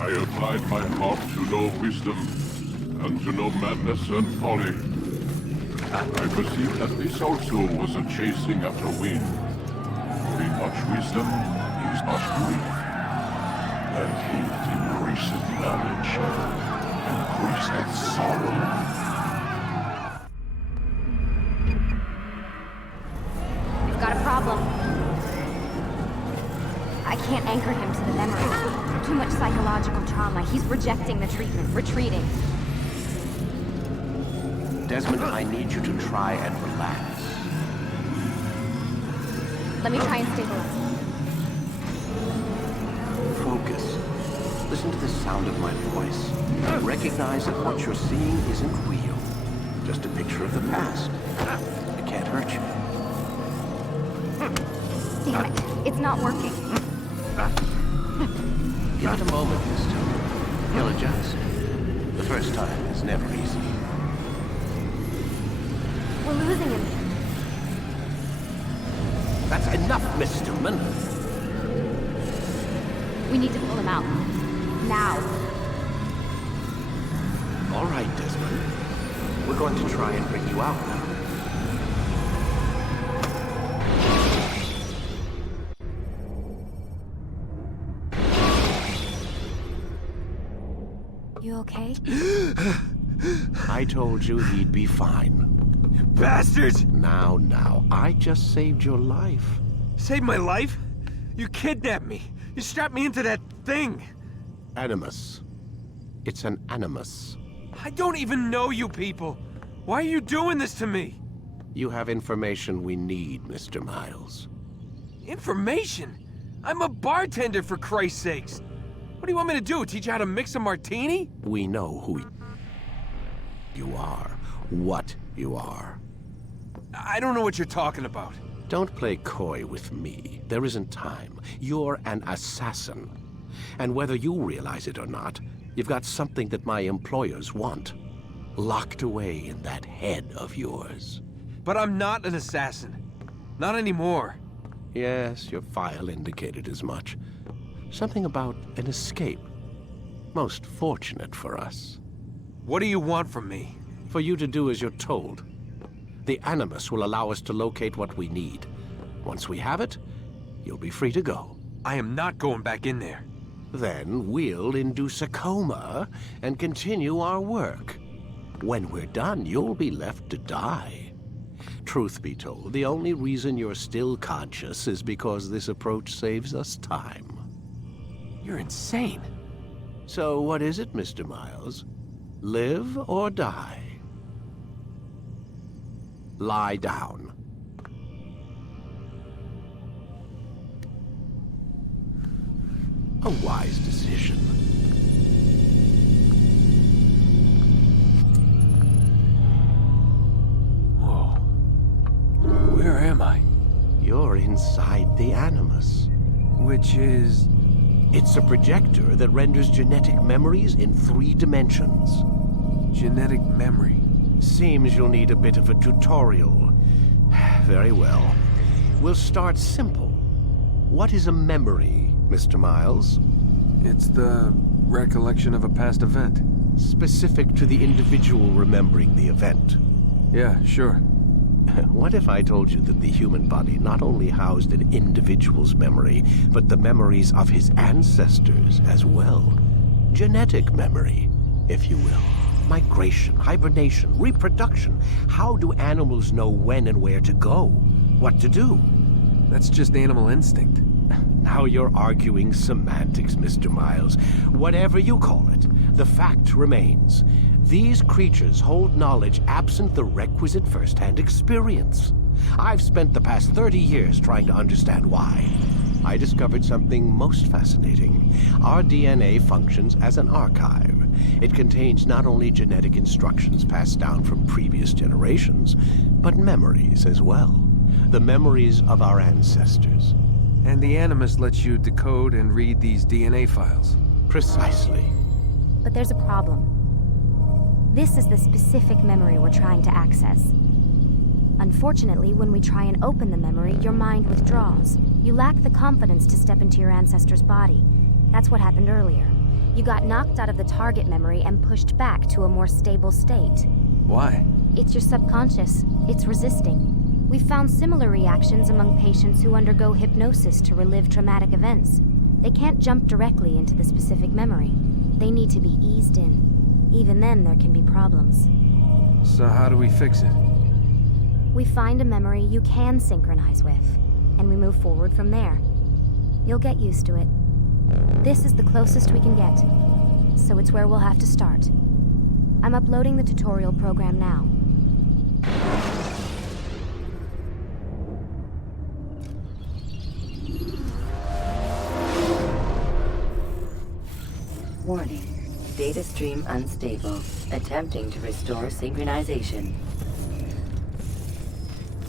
I applied my harp to know wisdom, and to know madness and folly. I perceived that this also was a chasing after wind. In much wisdom is much grief. And heat increaseth knowledge, increaseth sorrow. We've got a problem. I can't anchor him to the memory. Too much psychological trauma. He's rejecting the treatment, retreating. Desmond, I need you to try and relax. Let me try and stabilize. Focus. Listen to the sound of my voice. Recognize that what you're seeing isn't real. Just a picture of the past. It can't hurt you. Damn it. It's not working. Give it a moment, mister. He'll adjust. The first time is never easy. We're losing him. That's enough, Miss Stillman. We need to pull him out. Now. All right, Desmond. We're going to try and bring you out now. You okay? I told you he'd be fine. Bastards! Now, I just saved your life. Saved my life? You kidnapped me. You strapped me into that thing. Animus. It's an animus. I don't even know you people. Why are you doing this to me? You have information we need, Mr. Miles. Information? I'm a bartender, for Christ's sakes. What do you want me to do? Teach you how to mix a martini? We know who you are. What you are. I don't know what you're talking about. Don't play coy with me. There isn't time. You're an assassin. And whether you realize it or not, you've got something that my employers want. Locked away in that head of yours. But I'm not an assassin. Not anymore. Yes, your file indicated as much. Something about an escape. Most fortunate for us. What do you want from me? For you to do as you're told. The Animus will allow us to locate what we need. Once we have it, you'll be free to go. I am not going back in there. Then we'll induce a coma and continue our work. When we're done, you'll be left to die. Truth be told, the only reason you're still conscious is because this approach saves us time. You're insane. So what is it, Mr. Miles? Live or die? Lie down. A wise decision. Whoa. Where am I? You're inside the Animus. Which is... It's a projector that renders genetic memories in 3 dimensions. genetic memory. Seems you'll need a bit of a tutorial. Very well. We'll start simple. What is a memory, Mr. Miles? It's the recollection of a past event. Specific to the individual remembering the event. Yeah, sure. What if I told you that the human body not only housed an individual's memory, but the memories of his ancestors as well? Genetic memory, if you will. Migration, hibernation, reproduction. How do animals know when and where to go? What to do? That's just animal instinct. Now you're arguing semantics, Mr. Miles. Whatever you call it, the fact remains. These creatures hold knowledge absent the requisite first-hand experience. I've spent the past 30 years trying to understand why. I discovered something most fascinating. Our DNA functions as an archive. It contains not only genetic instructions passed down from previous generations, but memories as well. The memories of our ancestors. And the Animus lets you decode and read these DNA files. Precisely. But there's a problem. This is the specific memory we're trying to access. Unfortunately, when we try and open the memory, your mind withdraws. You lack the confidence to step into your ancestor's body. That's what happened earlier. You got knocked out of the target memory and pushed back to a more stable state. Why? It's your subconscious. It's resisting. We've found similar reactions among patients who undergo hypnosis to relive traumatic events. They can't jump directly into the specific memory. They need to be eased in. Even then, there can be problems. So how do we fix it? We find a memory you can synchronize with, and we move forward from there. You'll get used to it. This is the closest we can get, so it's where we'll have to start. I'm uploading the tutorial program now. Warning. Data stream unstable. Attempting to restore synchronization.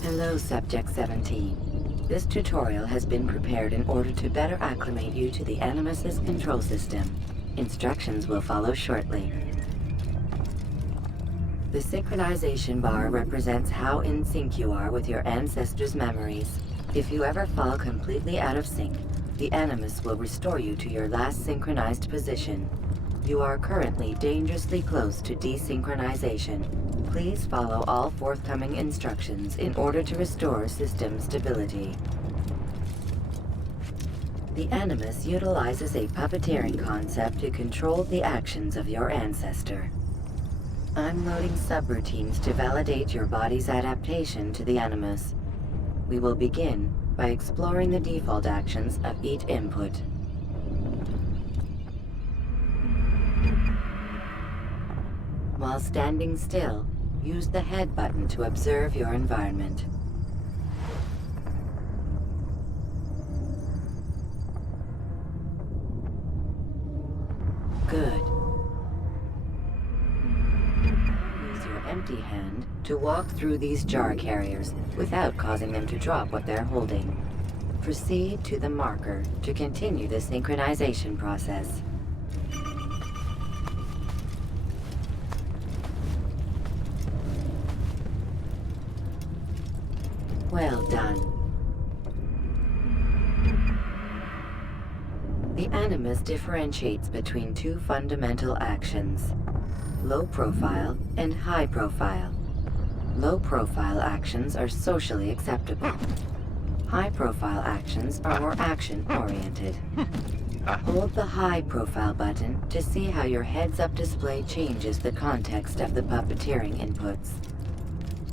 Hello, Subject 17. This tutorial has been prepared in order to better acclimate you to the Animus's control system. Instructions will follow shortly. The synchronization bar represents how in sync you are with your ancestors' memories. If you ever fall completely out of sync, the Animus will restore you to your last synchronized position. You are currently dangerously close to desynchronization. Please follow all forthcoming instructions in order to restore system stability. The Animus utilizes a puppeteering concept to control the actions of your ancestor. I'm loading subroutines to validate your body's adaptation to the Animus. We will begin by exploring the default actions of each input. While standing still, use the head button to observe your environment. Good. Use your empty hand to walk through these jar carriers without causing them to drop what they're holding. Proceed to the marker to continue the synchronization process. Well done. The Animus differentiates between two fundamental actions: low profile and high profile. Low profile actions are socially acceptable. High profile actions are more action-oriented. Hold the high profile button to see how your heads-up display changes the context of the puppeteering inputs.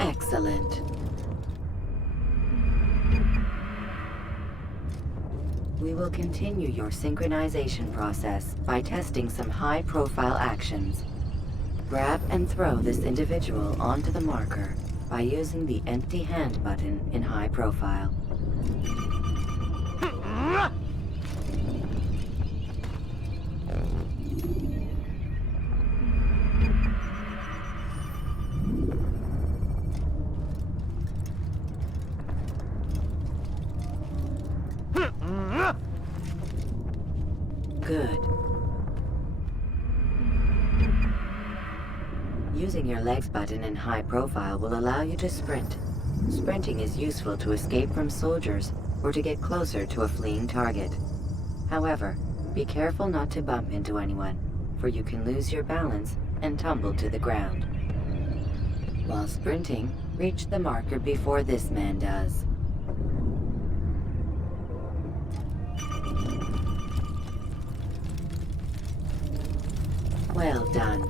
Excellent. We will continue your synchronization process by testing some high-profile actions. Grab and throw this individual onto the marker by using the empty hand button in high profile. Good. Using your legs button in high profile will allow you to sprint. Sprinting is useful to escape from soldiers or to get closer to a fleeing target. However, be careful not to bump into anyone, for you can lose your balance and tumble to the ground. While sprinting, reach the marker before this man does. Well done.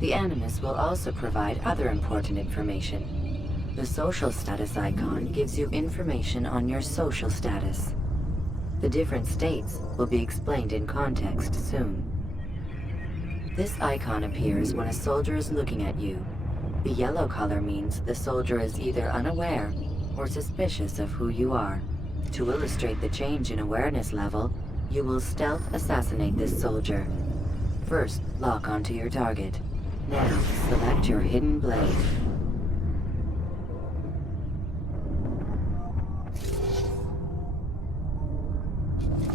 The Animus will also provide other important information. The social status icon gives you information on your social status. The different states will be explained in context soon. This icon appears when a soldier is looking at you. The yellow color means the soldier is either unaware or suspicious of who you are. To illustrate the change in awareness level, you will stealth assassinate this soldier. First, lock onto your target. Now, select your hidden blade.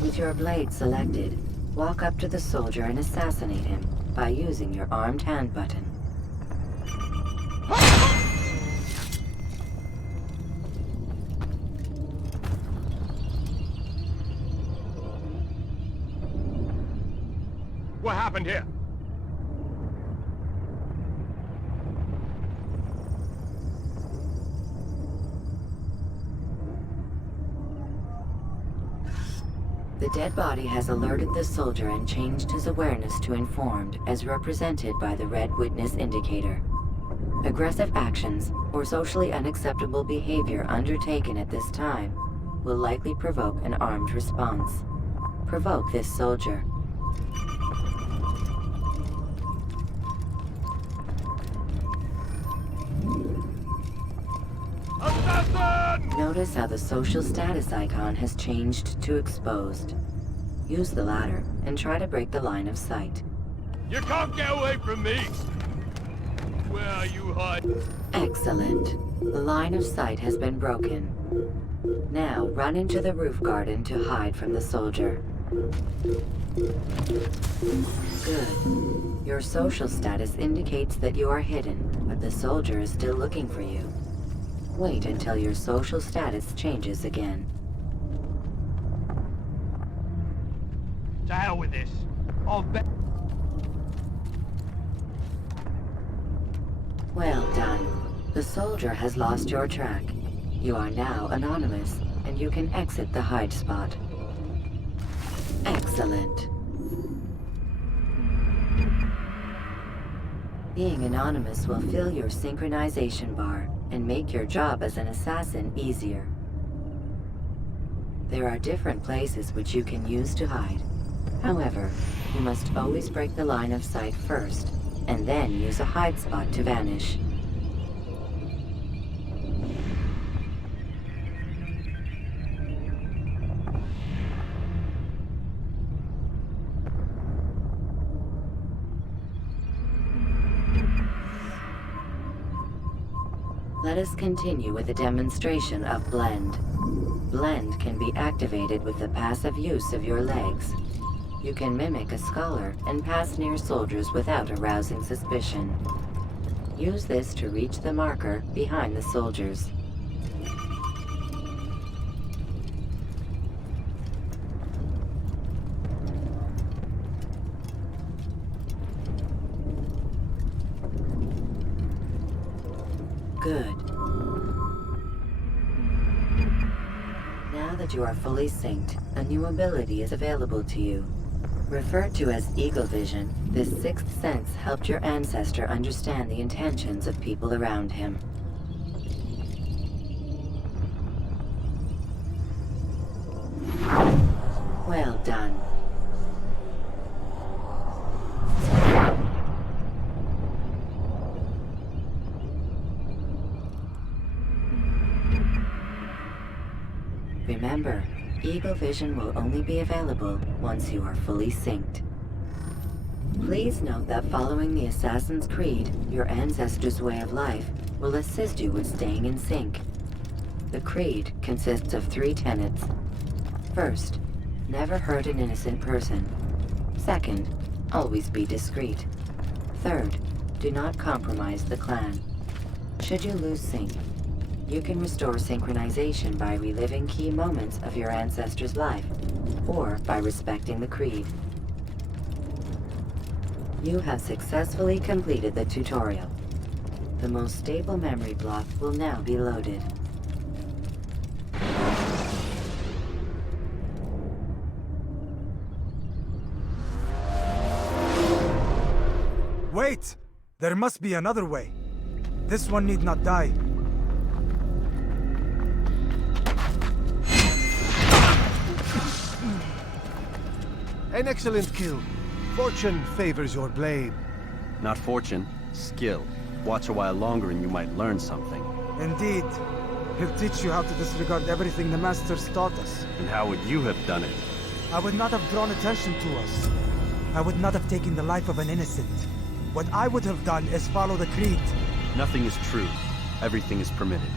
With your blade selected, walk up to the soldier and assassinate him by using your armed hand button. What happened here? The dead body has alerted the soldier and changed his awareness to informed, as represented by the red witness indicator. Aggressive actions or socially unacceptable behavior undertaken at this time will likely provoke an armed response. Provoke this soldier. Assassin! Notice how the social status icon has changed to exposed. Use the ladder and try to break the line of sight. You can't get away from me! Where are you hiding? Excellent. The line of sight has been broken. Now run into the roof garden to hide from the soldier. Good. Your social status indicates that you are hidden, but the soldier is still looking for you. Wait until your social status changes again. To hell with this. I'll bet. Well done. The soldier has lost your track. You are now anonymous, and you can exit the hide spot. Excellent. Being anonymous will fill your synchronization bar and make your job as an assassin easier. There are different places which you can use to hide. However, you must always break the line of sight first, and then use a hide spot to vanish. Let us continue with a demonstration of Blend. Blend can be activated with the passive use of your legs. You can mimic a scholar and pass near soldiers without arousing suspicion. Use this to reach the marker behind the soldiers. Good. Now that you are fully synced, a new ability is available to you. Referred to as Eagle Vision, this sixth sense helped your ancestor understand the intentions of people around him. Well done. Remember, Eagle Vision will only be available once you are fully synced. Please note that following the Assassin's Creed, your ancestors' way of life, will assist you with staying in sync. The Creed consists of 3 tenets. First, never hurt an innocent person. Second, always be discreet. Third, do not compromise the clan. Should you lose sync, you can restore synchronization by reliving key moments of your ancestor's life, or by respecting the Creed. You have successfully completed the tutorial. The most stable memory block will now be loaded. Wait! There must be another way. This one need not die. An excellent kill. Fortune favors your blade. Not fortune, skill. Watch a while longer and you might learn something. Indeed. He'll teach you how to disregard everything the Masters taught us. And how would you have done it? I would not have drawn attention to us. I would not have taken the life of an innocent. What I would have done is follow the creed. Nothing is true. Everything is permitted.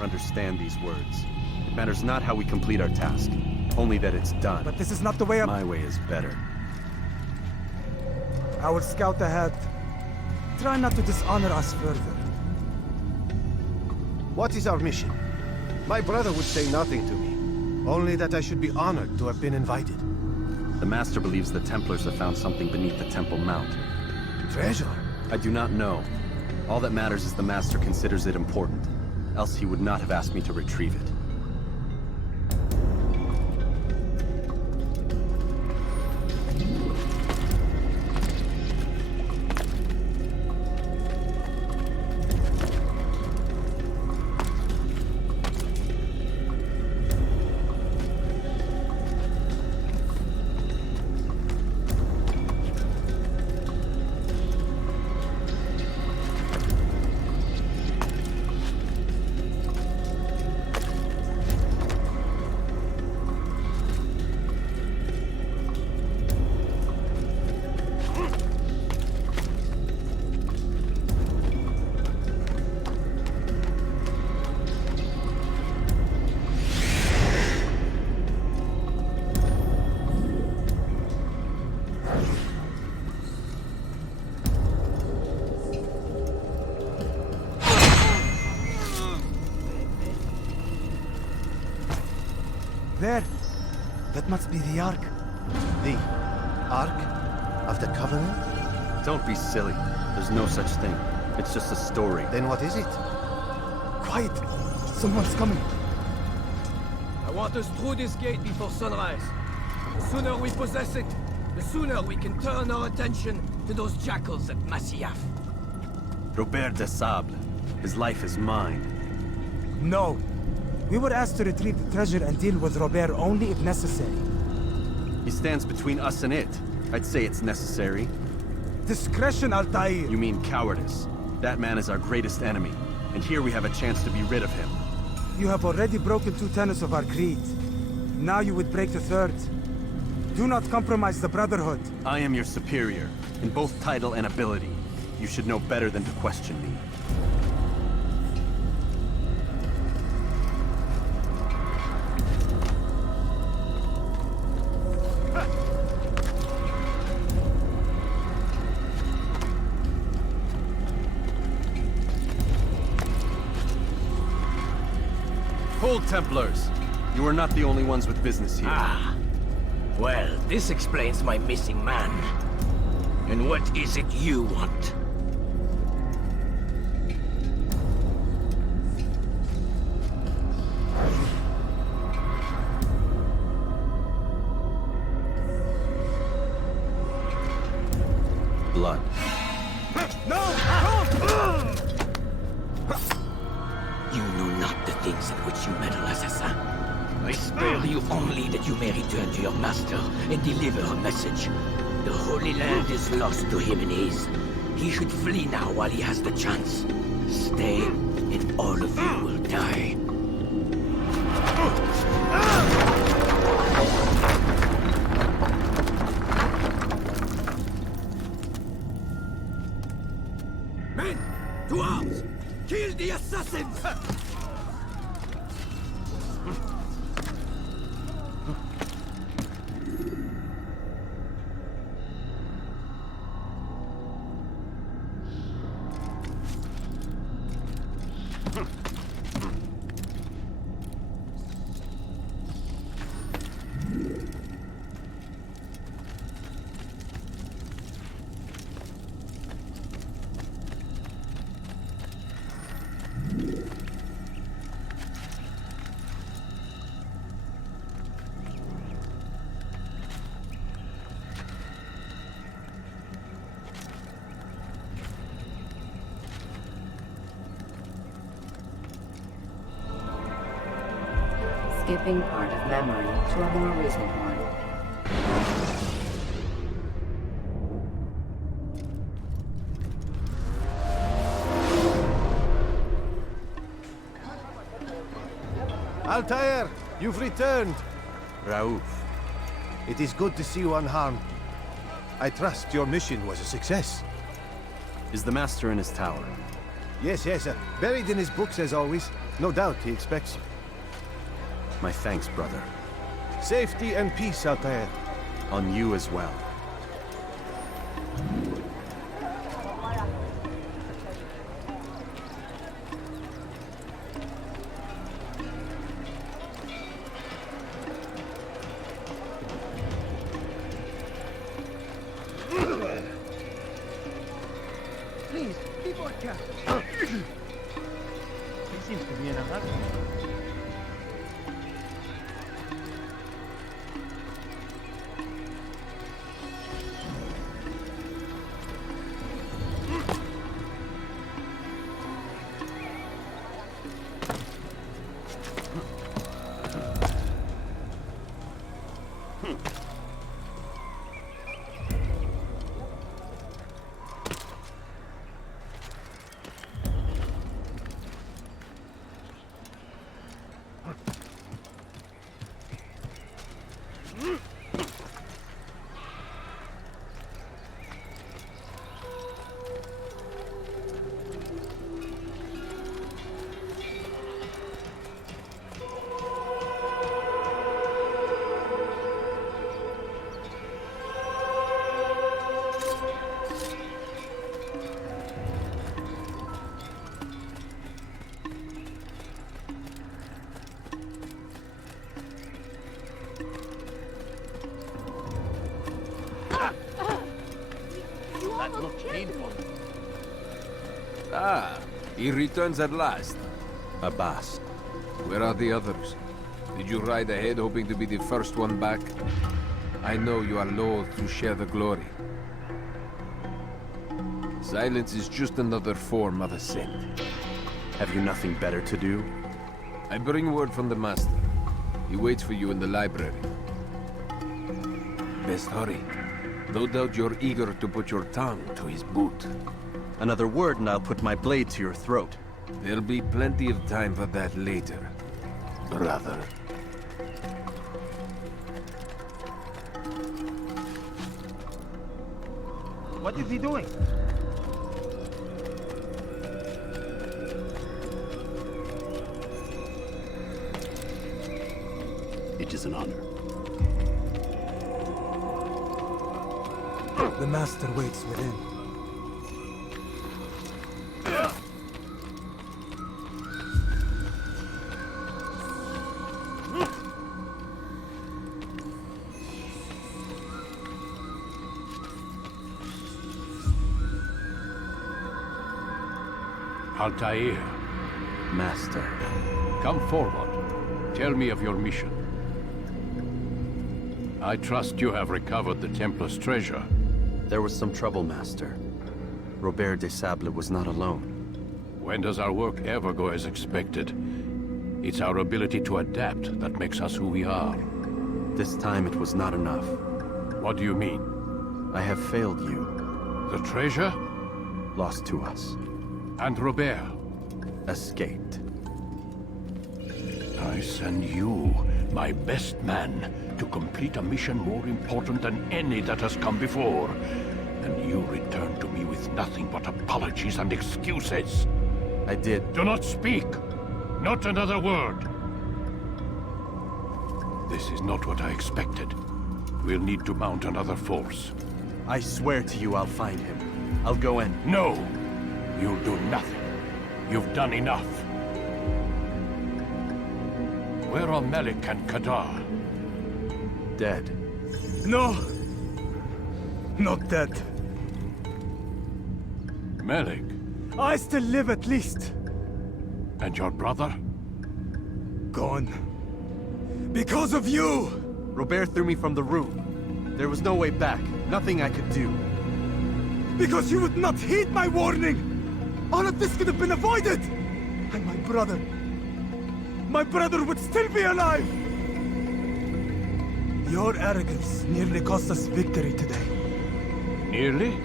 Understand these words. It matters not how we complete our task, only that it's done. But this is not the way My way is better. I will scout ahead. Try not to dishonor us further. What is our mission? My brother would say nothing to me. Only that I should be honored to have been invited. The Master believes the Templars have found something beneath the Temple Mount. Treasure? I do not know. All that matters is the Master considers it important. Else he would not have asked me to retrieve it. There! That must be the Ark. The Ark of the Covenant? Don't be silly. There's no such thing. It's just a story. Then what is it? Quiet! Someone's coming. I want us through this gate before sunrise. The sooner we possess it, the sooner we can turn our attention to those jackals at Masyaf. Robert de Sable. His life is mine. No. We were asked to retrieve the treasure and deal with Robert only if necessary. He stands between us and it. I'd say it's necessary. Discretion, Altair! You mean cowardice. That man is our greatest enemy, and here we have a chance to be rid of him. You have already broken 2 tenets of our creed. Now you would break the 3rd. Do not compromise the Brotherhood. I am your superior, in both title and ability. You should know better than to question me. Hold, Templars! You are not the only ones with business here. Ah. Well, this explains my missing man. And what is it you want? Blood. You know not the things in which you meddle, assassin. I spare you only that you may return to your master and deliver a message. The Holy Land is lost to him and his. He should flee now while he has the chance. Stay, and all of you will die. Men, to arms! Kill the assassins! skipping part of memory to a more recent one. Altair, you've returned. Raouf. It is good to see you unharmed. I trust your mission was a success. Is the Master in his tower? Yes, buried in his books as always. No doubt he expects you. My thanks, brother. Safety and peace, Altair. On you as well. Please, keep vodka. He seems to be in a hurry. Ah, he returns at last. Abbas. Where are the others? Did you ride ahead hoping to be the first one back? I know you are loath to share the glory. Silence is just another form of assent. Have you nothing better to do? I bring word from the Master. He waits for you in the library. Best hurry. No doubt you're eager to put your tongue to his boot. Another word and I'll put my blade to your throat. There'll be plenty of time for that later, brother. What is he doing? It is an honor. The Master waits within. Altair, Master. come forward. Tell me of your mission. I trust you have recovered the Templar's treasure. There was some trouble, Master. Robert de Sable was not alone. When does our work ever go as expected? It's our ability to adapt that makes us who we are. This time it was not enough. What do you mean? I have failed you. The treasure? Lost to us. And Robert? Escaped. I send you, my best man, to complete a mission more important than any that has come before. And you return to me with nothing but apologies and excuses. I did. Do not speak! Not another word! This is not what I expected. We'll need to mount another force. I swear to you I'll find him. I'll go in. No! You'll do nothing. You've done enough. Where are Melik and Kadar? Dead. No! Not dead. Melik? I still live at least. And your brother? Gone. Because of you! Robert threw me from the room. There was no way back. Nothing I could do. Because you would not heed my warning! All of this could have been avoided! And my brother... my brother would still be alive! Your arrogance nearly cost us victory today. Nearly?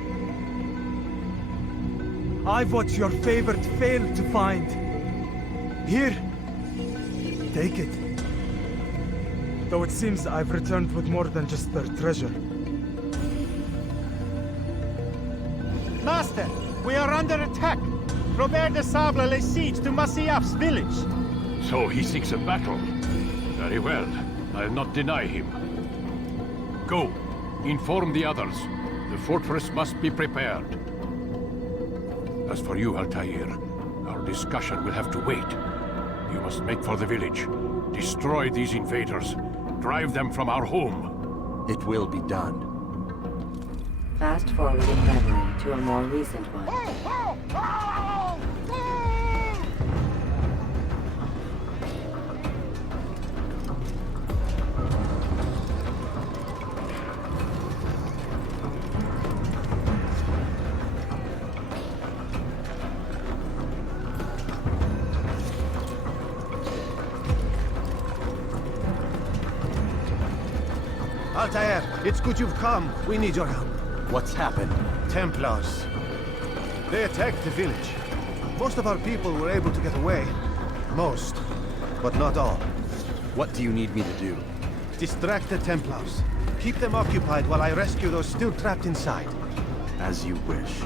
I've watched your favorite fail to find. Here, take it. Though it seems I've returned with more than just their treasure. Master, we are under attack. Robert de Sable lays siege to Masyaf's village. So he seeks a battle. Very well. I'll not deny him. Go. Inform the others. The fortress must be prepared. As for you, Altair, our discussion will have to wait. You must make for the village. Destroy these invaders. Drive them from our home. It will be done. Fast forward in memory to a more recent one. Altair, it's good you've come. We need your help. What's happened? Templars. They attacked the village. Most of our people were able to get away. Most, but not all. What do you need me to do? Distract the Templars. Keep them occupied while I rescue those still trapped inside. As you wish.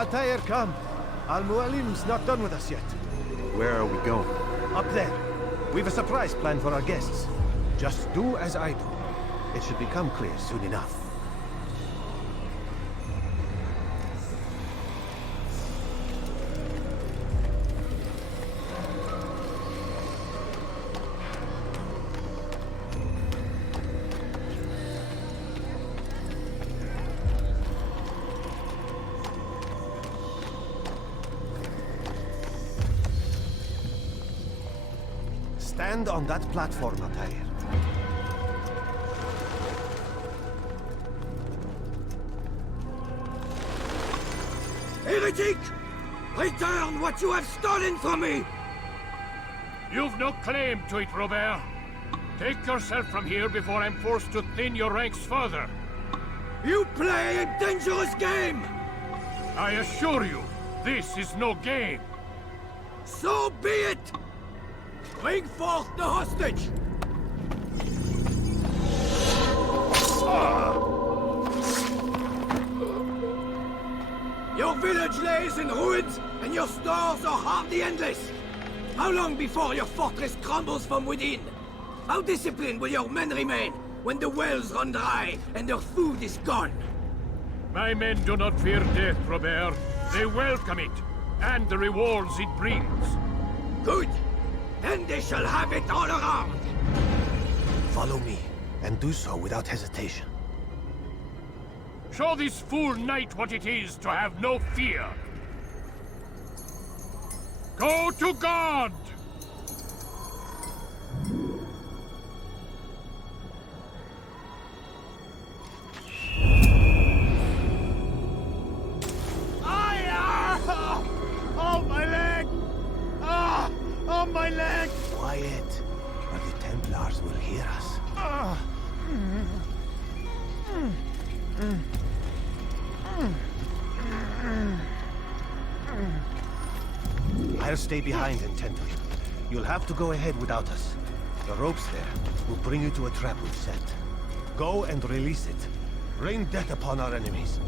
Altair, come. Al-Mualim's not done with us yet. Where are we going? Up there. We've a surprise planned for our guests. Just do as I do. It should become clear soon enough. Stand on that platform, Altair. Heretic! Return what you have stolen from me! You've no claim to it, Robert. Take yourself from here before I'm forced to thin your ranks further. You play a dangerous game! I assure you, this is no game. So be it! Bring forth the hostage! Your village lays in ruins, and your stores are hardly endless. How long before your fortress crumbles from within? How disciplined will your men remain when the wells run dry and their food is gone? My men do not fear death, Robert. They welcome it, and the rewards it brings. Good! Then they shall have it all around! Follow me, and do so without hesitation. Show this fool knight what it is to have no fear. Go to God! Oh, my leg! Ah! Oh, my leg! Quiet, or the Templars will hear us. I'll stay behind and tend to you. You'll have to go ahead without us. The ropes there will bring you to a trap we've set. Go and release it. Rain death upon our enemies.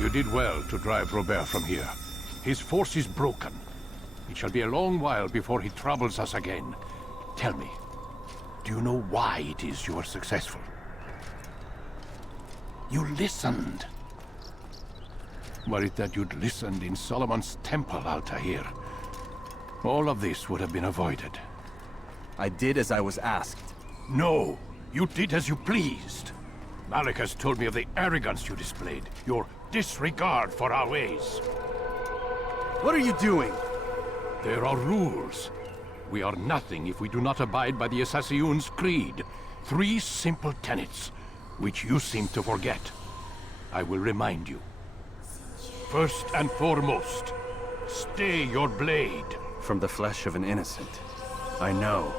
You did well to drive Robert from here. His force is broken. It shall be a long while before he troubles us again. Tell me, do you know why it is you are successful? You listened. Were it that you'd listened in Solomon's temple, Altair, all of this would have been avoided. I did as I was asked. No, you did as you pleased. Malik has told me of the arrogance you displayed, your disregard for our ways. What are you doing? There are rules. We are nothing if we do not abide by the Assassin's creed. 3 simple tenets, which you seem to forget. I will remind you. First and foremost, stay your blade. From the flesh of an innocent. I know.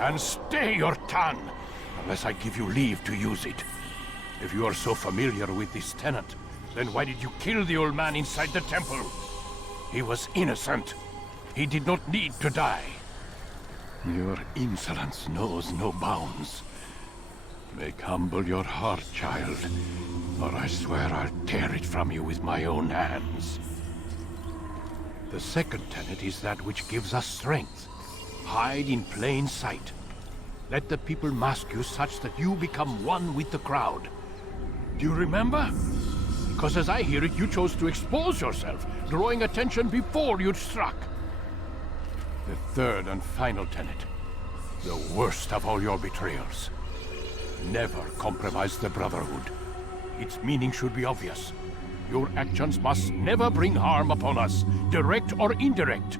And stay your tongue, unless I give you leave to use it. If you are so familiar with this tenet, then why did you kill the old man inside the temple? He was innocent. He did not need to die. Your insolence knows no bounds. Make humble your heart, child, or I swear I'll tear it from you with my own hands. The second tenet is that which gives us strength. Hide in plain sight. Let the people mask you such that you become one with the crowd. Do you remember? Because as I hear it, you chose to expose yourself, drawing attention before you'd struck. The third and final tenet. The worst of all your betrayals. Never compromise the Brotherhood. Its meaning should be obvious. Your actions must never bring harm upon us, direct or indirect.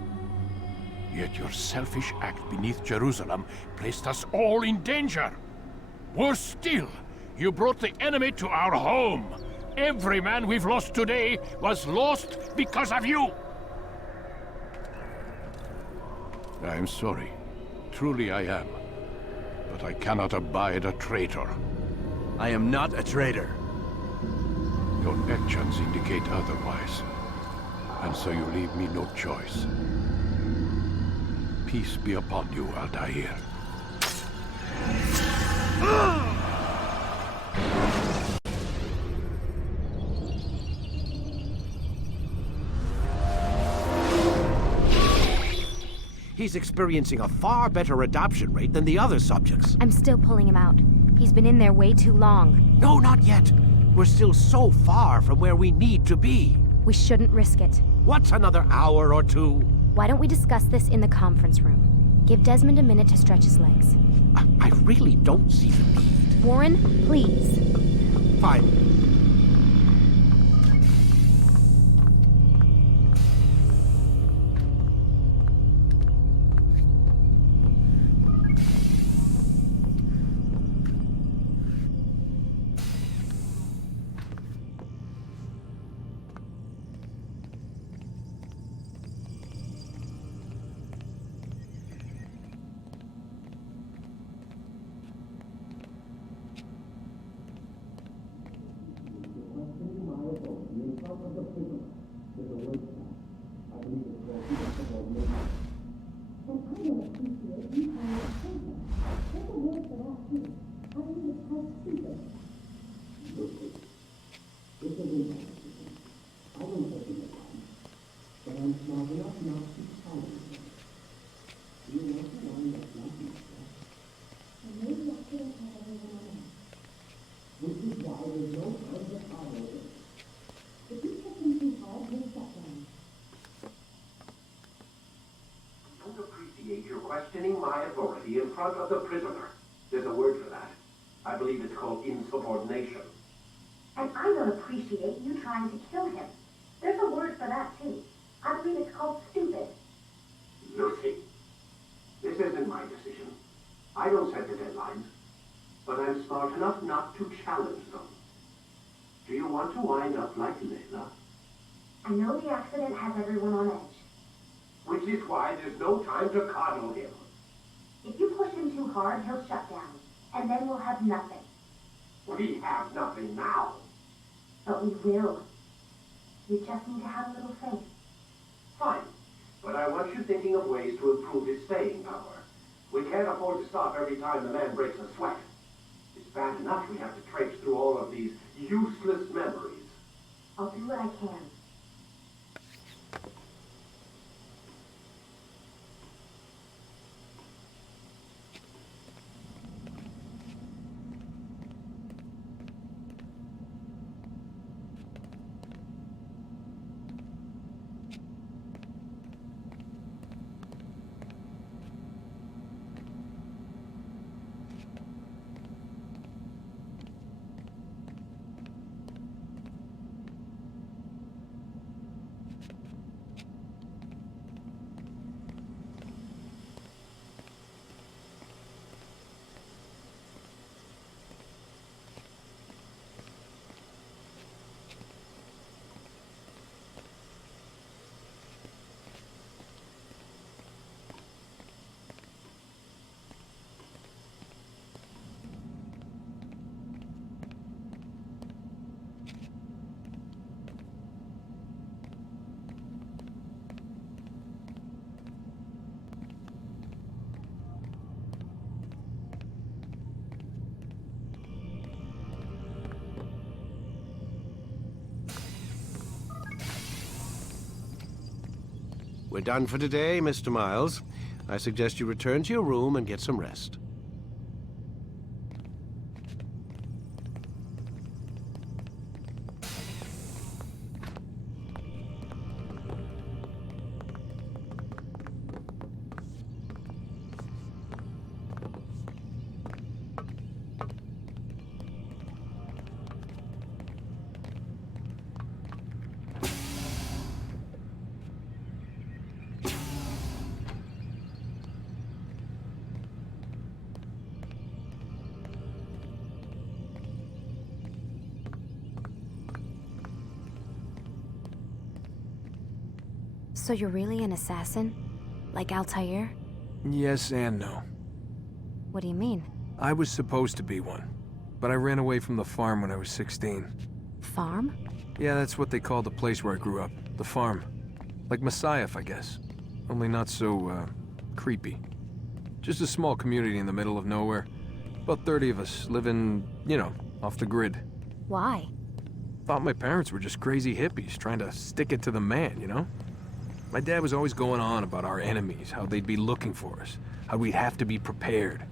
Yet your selfish act beneath Jerusalem placed us all in danger. Worse still, you brought the enemy to our home. Every man we've lost today was lost because of you. I am sorry. Truly I am. But I cannot abide a traitor. I am not a traitor. Your actions indicate otherwise. And so you leave me no choice. Peace be upon you, Altair. He's experiencing a far better adoption rate than the other subjects. I'm still pulling him out. He's been in there way too long. No, not yet. We're still so far from where we need to be. We shouldn't risk it. What's another hour or two? Why don't we discuss this in the conference room? Give Desmond a minute to stretch his legs. I really don't see the need. Warren, please. Fine. You're questioning my authority in front of the prisoner. There's a word for that. I believe it's called insubordination. And I don't appreciate you trying to kill him. There's a word for that, too. I believe it's called stupid. Lucy, this isn't my decision. I don't set the deadlines. But I'm smart enough not to challenge them. Do you want to wind up like Layla? I know the accident has everyone on edge. Which is why there's no time to coddle him. If you push him too hard, he'll shut down. And then we'll have nothing. We have nothing now. But we will. You just need to have a little faith. Fine. But I want you thinking of ways to improve his staying power. We can't afford to stop every time the man breaks a sweat. It's bad enough we have to traipse through all of these useless memories. I'll do what I can. We're done for today, Mr. Miles. I suggest you return to your room and get some rest. So you're really an assassin? Like Altair? Yes and no. What do you mean? I was supposed to be one, but I ran away from the farm when I was 16. Farm? Yeah, that's what they called the place where I grew up. The farm. Like Messiah, I guess. Only not so, creepy. Just a small community in the middle of nowhere. About 30 of us, living, you know, off the grid. Why? Thought my parents were just crazy hippies, trying to stick it to the man, you know? My dad was always going on about our enemies, how they'd be looking for us, how we'd have to be prepared.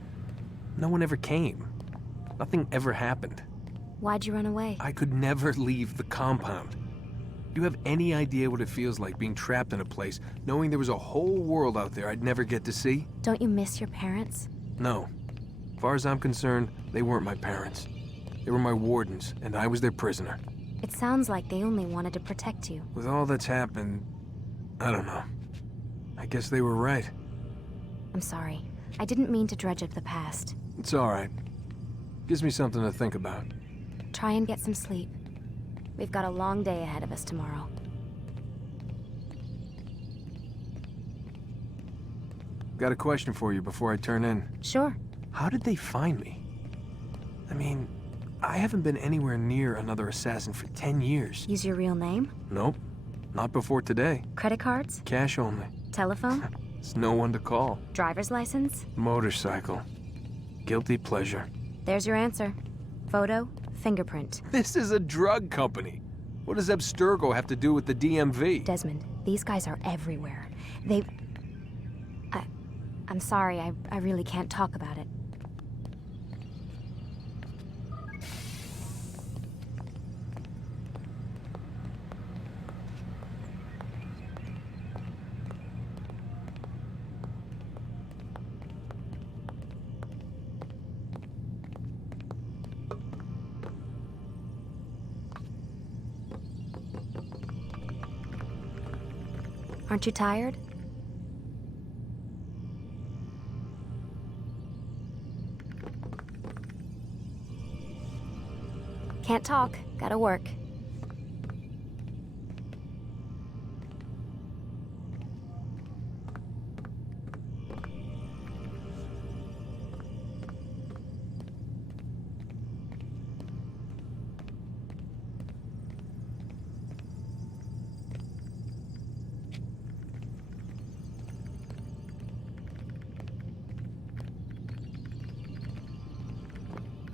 No one ever came. Nothing ever happened. Why'd you run away? I could never leave the compound. You have any idea what it feels like being trapped in a place, knowing there was a whole world out there I'd never get to see? Don't you miss your parents? No. As far as I'm concerned, they weren't my parents. They were my wardens, and I was their prisoner. It sounds like they only wanted to protect you. With all that's happened, I don't know. I guess they were right. I'm sorry. I didn't mean to dredge up the past. It's all right. Gives me something to think about. Try and get some sleep. We've got a long day ahead of us tomorrow. Got a question for you before I turn in. Sure. How did they find me? I mean, I haven't been anywhere near another assassin for 10 years. Use your real name? Nope. Not before today. Credit cards? Cash only. Telephone? There's no one to call. Driver's license? Motorcycle. Guilty pleasure. There's your answer. Photo, fingerprint. This is a drug company. What does Abstergo have to do with the DMV? Desmond, these guys are everywhere. I'm sorry, I really can't talk about it. Aren't you tired? Can't talk. Gotta work.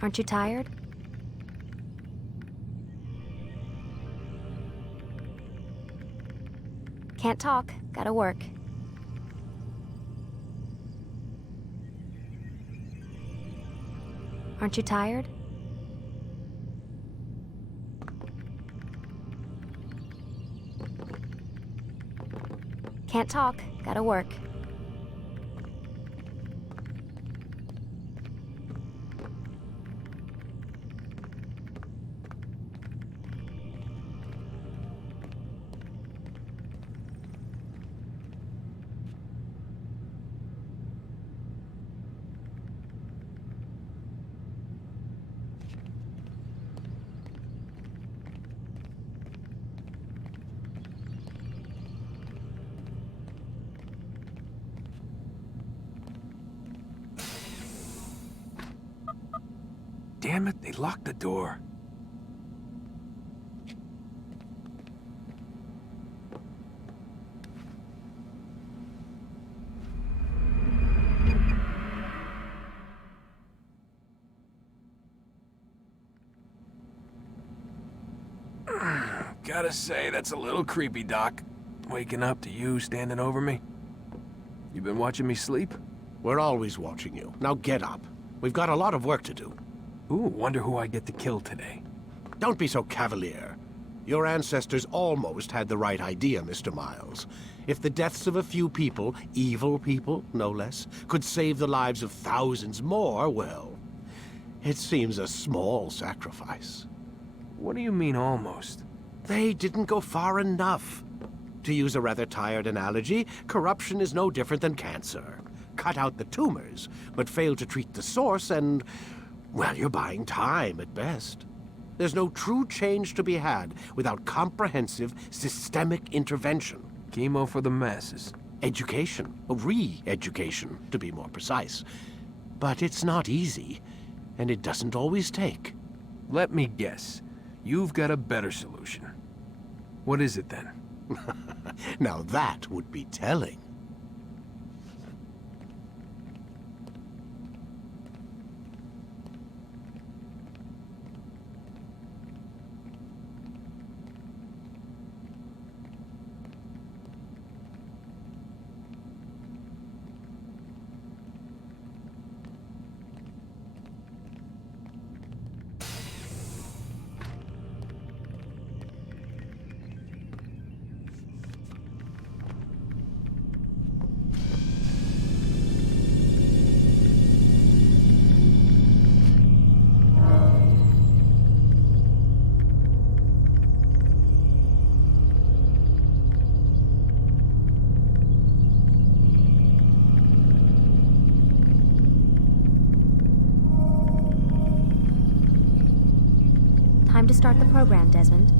Aren't you tired? Can't talk. Gotta work. Aren't you tired? Can't talk. Gotta work. Damn it, they locked the door. Gotta say, that's a little creepy, Doc. Waking up to you standing over me? You been watching me sleep? We're always watching you. Now get up. We've got a lot of work to do. Ooh, wonder who I get to kill today. Don't be so cavalier. Your ancestors almost had the right idea, Mr. Miles. If the deaths of a few people, evil people, no less, could save the lives of thousands more, well, it seems a small sacrifice. What do you mean, almost? They didn't go far enough. To use a rather tired analogy, corruption is no different than cancer. Cut out the tumors, but fail to treat the source and, well, you're buying time at best. There's no true change to be had without comprehensive, systemic intervention. Chemo for the masses. Education. Re-education, to be more precise. But it's not easy, and it doesn't always take. Let me guess. You've got a better solution. What is it, then? Now that would be telling. Time to start the program, Desmond.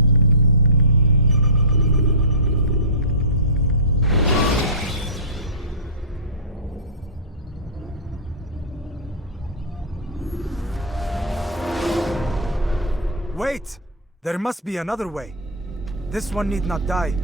Wait! There must be another way. This one need not die.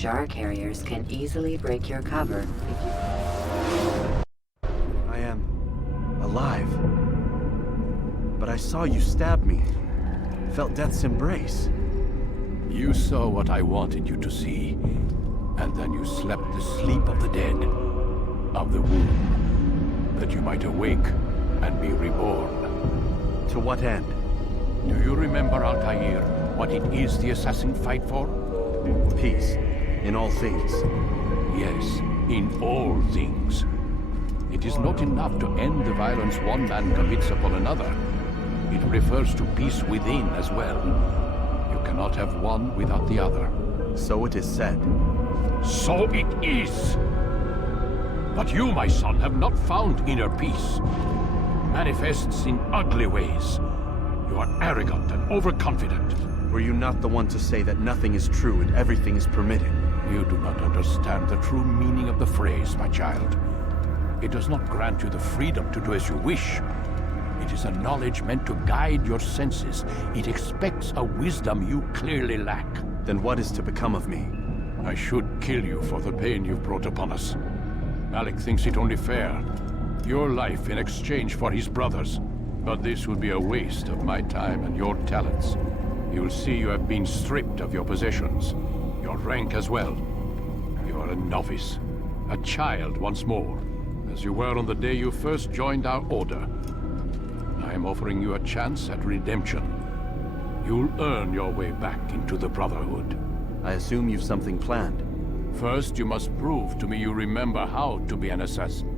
Jar carriers can easily break your cover if you... I am alive. But I saw you stab me. Felt death's embrace. You saw what I wanted you to see, and then you slept the sleep of the dead, of the womb, that you might awake and be reborn. To what end? Do you remember, Altair, what it is the assassin fight for? Peace. In all things. Yes, in all things. It is not enough to end the violence one man commits upon another. It refers to peace within as well. You cannot have one without the other. So it is said. So it is! But you, my son, have not found inner peace. Manifests in ugly ways. You are arrogant and overconfident. Were you not the one to say that nothing is true and everything is permitted? You do not understand the true meaning of the phrase, my child. It does not grant you the freedom to do as you wish. It is a knowledge meant to guide your senses. It expects a wisdom you clearly lack. Then what is to become of me? I should kill you for the pain you've brought upon us. Malik thinks it only fair. Your life in exchange for his brother's. But this would be a waste of my time and your talents. You'll see you have been stripped of your possessions. Your rank as well. You are a novice. A child once more. As you were on the day you first joined our order. I am offering you a chance at redemption. You'll earn your way back into the Brotherhood. I assume you've something planned. First, you must prove to me you remember how to be an assassin.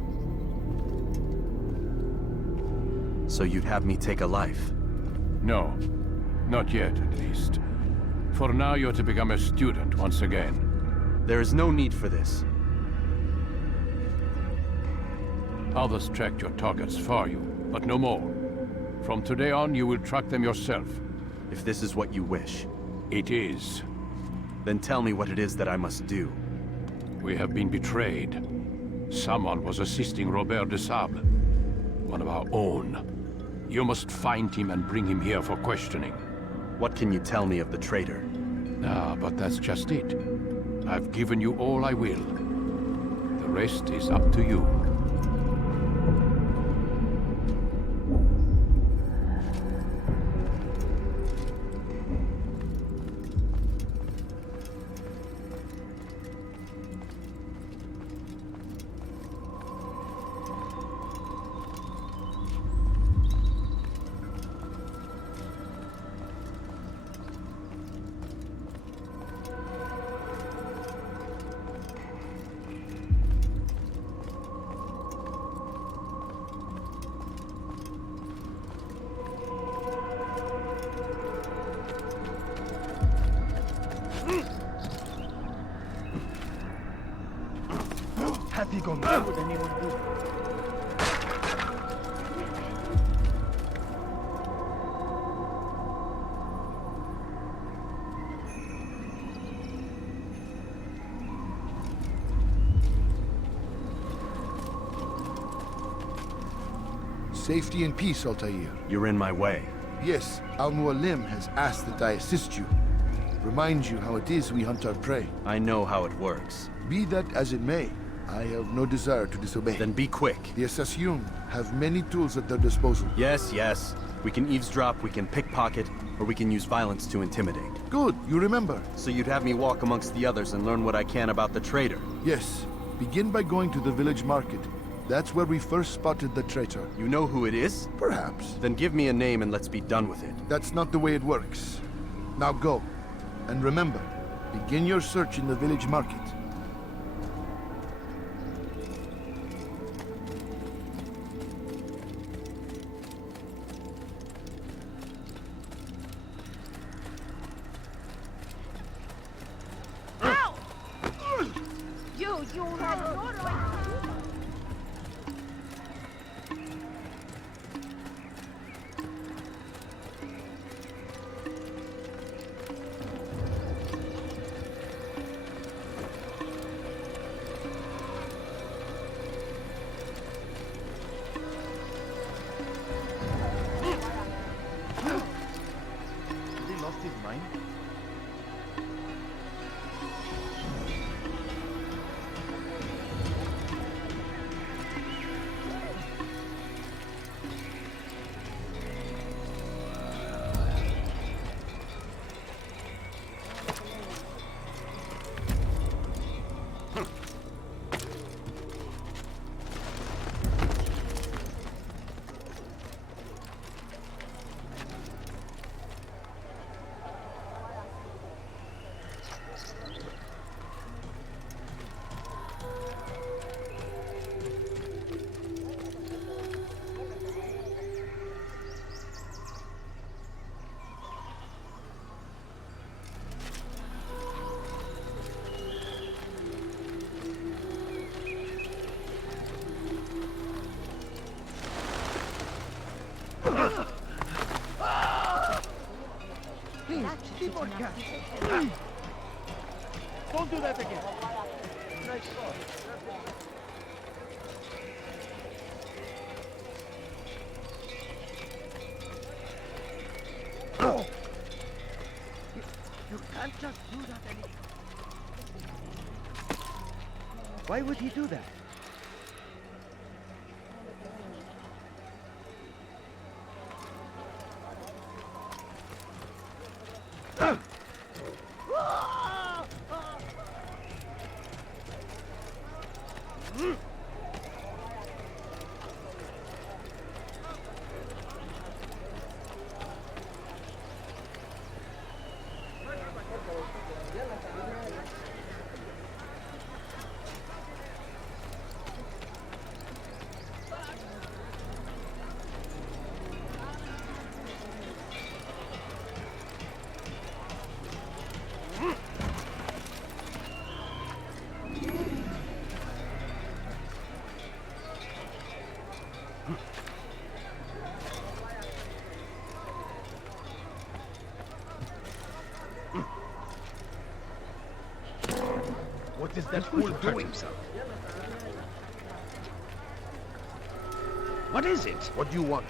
So you'd have me take a life? No. Not yet, at least. For now, you're to become a student once again. There is no need for this. Others tracked your targets for you, but no more. From today on, you will track them yourself. If this is what you wish. It is. Then tell me what it is that I must do. We have been betrayed. Someone was assisting Robert de Sable, one of our own. You must find him and bring him here for questioning. What can you tell me of the traitor? Ah, but that's just it. I've given you all I will. The rest is up to you. Happy gone. Why would anyone do that? Safety and peace, Altair. You're in my way. Yes, Al-Mualim has asked that I assist you. Remind you how it is we hunt our prey. I know how it works. Be that as it may, I have no desire to disobey. Then be quick. The Assassin have many tools at their disposal. Yes, yes. We can eavesdrop, we can pickpocket, or we can use violence to intimidate. Good, you remember. So you'd have me walk amongst the others and learn what I can about the traitor? Yes. Begin by going to the village market. That's where we first spotted the traitor. You know who it is? Perhaps. Then give me a name and let's be done with it. That's not the way it works. Now go. And remember, begin your search in the village market. You have no right to do that. Has he lost his mind? Keep on gas. Don't do that again. Nice shot. Oh. You can't just do that anymore. Why would he do that? What is that fool doing? What is it? What do you want?